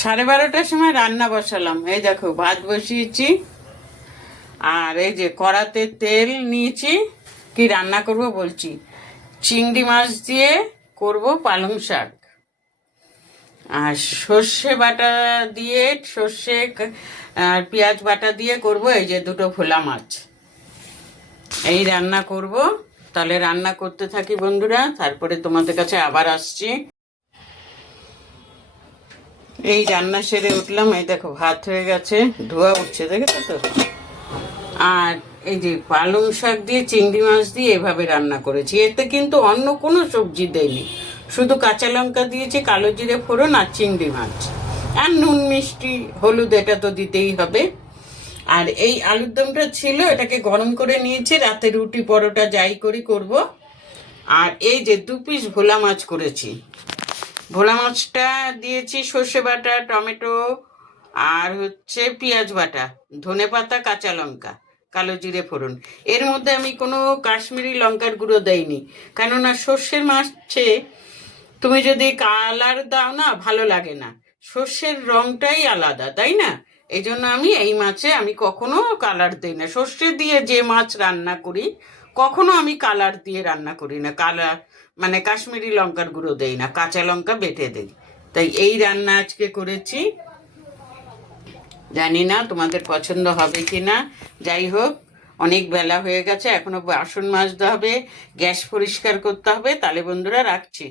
12:30টার সময় রান্না বসালাম। এই দেখো ভাত বসিয়েছি, আর এই যে কড়াতে তেল নিয়েছি। কি রান্না করব বলছি। চিংড়ি মাছ দিয়ে করব পালং শাক, আর সর্ষে বাটা দিয়ে, সর্ষে আর পেঁয়াজ বাটা দিয়ে করব এই যে দুটো ভোলা মাছ। এই রান্না করব। তাহলে রান্না করতে থাকি বন্ধুরা, তারপরে তোমাদের কাছে আবার আসছি। এই রান্না সেরে উঠলাম। এই দেখো ভাত হয়ে গেছে, ধোয়া উঠছে, দেখেছো তো। আর এই যে পালং শাক দিয়ে চিংড়ি মাছ দিয়ে এভাবে রান্না করেছি। এতে কিন্তু অন্য কোনো সবজি দেয়নি, শুধু কাঁচা লঙ্কা দিয়েছি, কালো জিরে ফোড়ন আর চিংড়ি মাছ, আর নুন মিষ্টি হলুদ, এটা তো দিতেই হবে। আর এই আলুর দমটা ছিল, এটাকে গরম করে নিয়েছি, রাতে রুটি পরোটা যাই করি করব। আর এই যে 2 পিস ভোলা মাছ করেছি। ভোলা মাছটা দিয়েছি সর্ষে বাটা, টমেটো, আর হচ্ছে পেঁয়াজ বাটা, ধনেপাতা, কাঁচা লঙ্কা, কালো জিরে ফোড়ন। এর মধ্যে আমি কোনো কাশ্মীরি লঙ্কার গুঁড়ো দেইনি, কেননা সর্ষের মাছে তুমি যদি কালার দাও না ভালো লাগে না, সর্ষের রংটাই আলাদা, তাই না? এই জন্য আমি এই মাছে আমি কখনো কালার দিই না। সর্ষে দিয়ে যে মাছ রান্না করি কখনো আমি কালার দিয়ে রান্না করি না, কালার মানে কাশ্মীরি লঙ্কার গুঁড়ো দেই না, কাঁচা লঙ্কা বেটে দেই। তাই এই রান্না আজকে করেছি। জানি না তোমাদের পছন্দ হবে কি না। যাই হোক, অনেক বেলা হয়ে গেছে, এখনো বাসন মাজতে হবে, গ্যাস পরিষ্কার করতে হবে। তাহলে বন্ধুরা রাখছি।